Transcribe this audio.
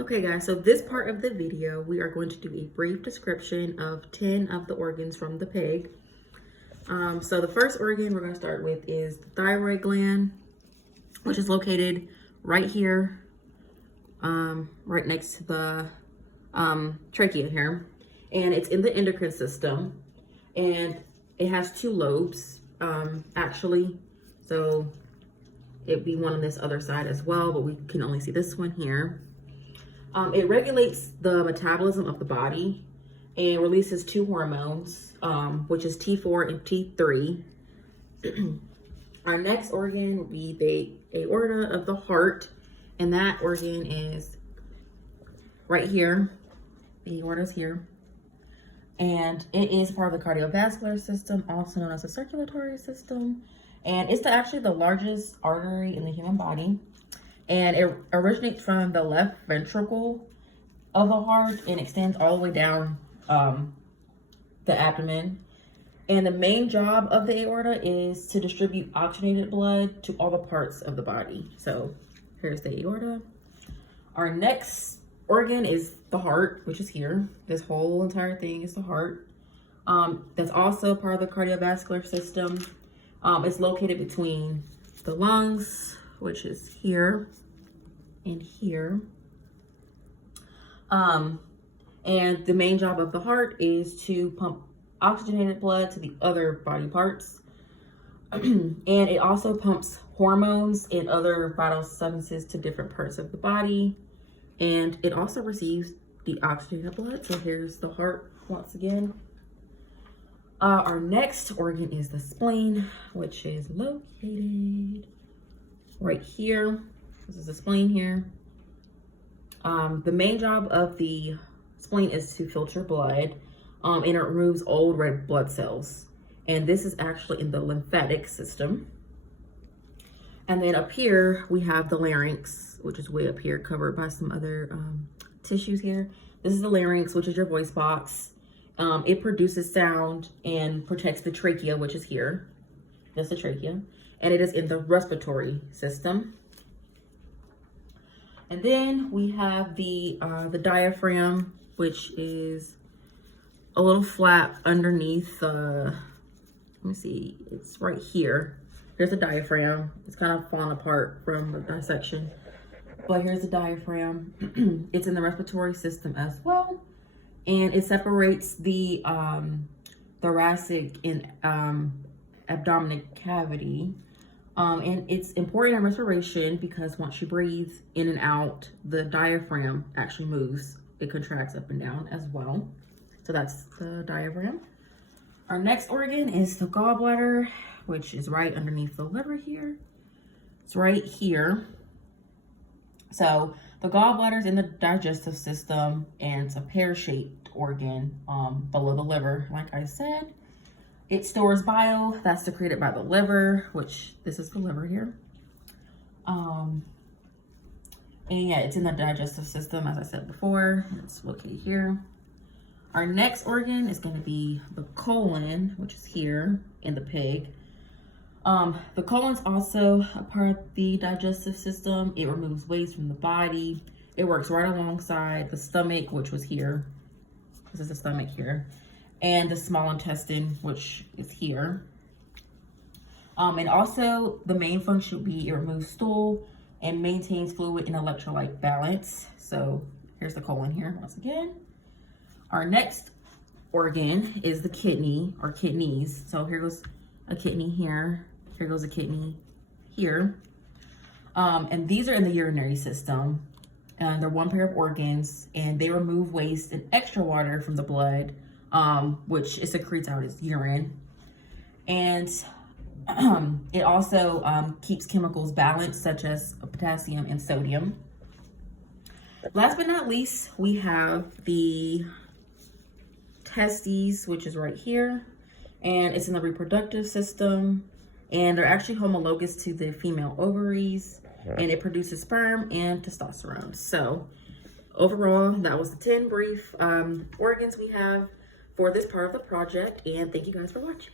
Okay guys, so this part of the video, we are going to do a brief description of 10 of the organs from the pig. So the first organ we're going to start with is the thyroid gland, which is located right here, right next to the trachea here. And it's in the endocrine system, and it has two lobes, actually. So it'd be one on this other side as well, but we can only see this one here. It regulates the metabolism of the body and releases two hormones, which is T4 and T3. Our next organ will be the aorta of the heart, and that organ is right here. The aorta is here. And it is part of the cardiovascular system, also known as the circulatory system. And it's actually the largest artery in the human body. And it originates from the left ventricle of the heart and extends all the way down the abdomen. And the main job of the aorta is to distribute oxygenated blood to all the parts of the body. So here's the aorta. Our next organ is the heart, which is here. This whole entire thing is the heart. That's also part of the cardiovascular system. It's located between the lungs, which is here and here. And the main job of the heart is to pump oxygenated blood to the other body parts. And it also pumps hormones and other vital substances to different parts of the body. And it also receives the oxygenated blood. So here's the heart once again. Our next organ is the spleen, which is located right here. This is the spleen here. The main job of the spleen is to filter blood, and it removes old red blood cells. And this is actually in the lymphatic system. And then up here, we have the larynx, which is way up here, covered by some other tissues here. This is the larynx, which is your voice box. It produces sound and protects the trachea, which is here. That's the trachea. And it is in the respiratory system. And then we have the diaphragm, which is a little flap underneath let me see, it's right here. Here's the diaphragm. It's kind of falling apart from the dissection, but here's the diaphragm. It's in the respiratory system as well, and it separates the thoracic and abdominal cavity. And it's important in respiration because once you breathe in and out, the diaphragm actually moves. It contracts up and down as well. So that's the diaphragm. Our next organ is the gallbladder, which is right underneath the liver here. It's right here. So the gallbladder is in the digestive system, and it's a pear-shaped organ below the liver, like I said. It stores bile that's secreted by the liver, which this is the liver here. And yeah, it's in the digestive system, as I said before. It's located here. Our next organ is going to be the colon, which is here in the pig. The colon's also a part of the digestive system. It removes waste from the body. It works right alongside the stomach, which was here. This is the stomach here. And the small intestine, which is here. And also the main function will be it removes stool and maintains fluid and electrolyte balance. So here's the colon here once again. Our next organ is the kidney or kidneys. So here goes a kidney here. Here goes a kidney here. And these are in the urinary system. And they're one pair of organs, and they remove waste and extra water from the blood, which it secretes out as urine. And it also keeps chemicals balanced, such as potassium and sodium. Last but not least, we have the testes, which is right here, and it's in the reproductive system, and they're actually homologous to the female ovaries, and it produces sperm and testosterone. So overall, that was the 10 brief organs we have for this part of the project, and thank you guys for watching.